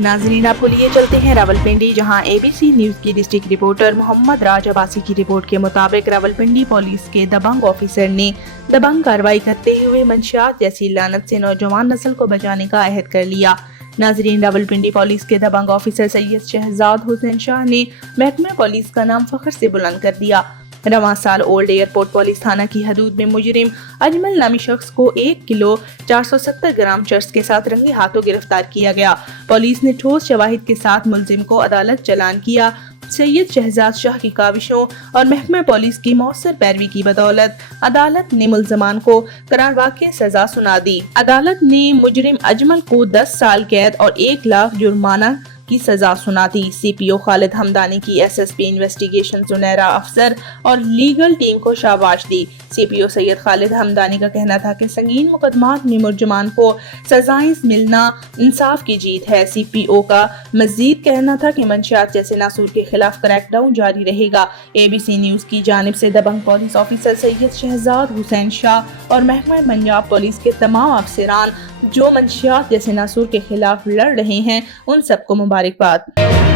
नाजरीन, आपको लिए चलते हैं रावलपिंडी, जहां ABC न्यूज की डिस्ट्रिक्ट रिपोर्टर मोहम्मद राज अब्बासी की रिपोर्ट के मुताबिक रावलपिंडी पुलिस के दबंग ऑफिसर ने दबंग कार्रवाई करते हुए मंशियात जैसी लानत से नौजवान नस्ल को बचाने का अहद कर लिया। नाजरीन, रावलपिंडी पुलिस के दबंग ऑफिसर सैयद शहजाद हुसैन शाह ने महकमे पुलिस का नाम फख्र से बुलंद कर दिया। रवां साल ओल्ड एयरपोर्ट पुलिस थाना की हदूद में मुजरिम अजमल नामी शख्स को 1 किलो 470 ग्राम चरस के साथ रंगे हाथों गिरफ्तार किया गया। पुलिस ने ठोस शवाहिद के साथ मुलजिम को अदालत चालान किया। सैयद शहजाद शाह की काविशों और महकमे पुलिस की मौसर पैरवी की बदौलत अदालत ने मुलजमान को करार वाक़ई सजा सुना दी। अदालत ने मुजरिम अजमल को 10 साल कैद और 1 लाख जुर्माना की सजा सुना दी। CPO खालिद हमदानी की SSP इन्वेस्टिगेशन सुनहरा अफसर और लीगल टीम को शाबाश दी। CPO सैयद खालिद हमदानी का कहना था कि संगीन मुकदमात में मुलजमान को सजाएं मिलना इंसाफ की जीत है। CPO का मजीद कहना था कि मंशियात जैसे नासूर के खिलाफ क्रैकडाउन जारी रहेगा। ABC न्यूज की जानिब से दबंग पुलिस ऑफिसर सैयद शहजाद हुसैन शाह और महकमा पंजाब पुलिस के तमाम अफसरान जो मंशियात जैसे नासूर के खिलाफ लड़ रहे हैं, उन सबको मुबारकबाद।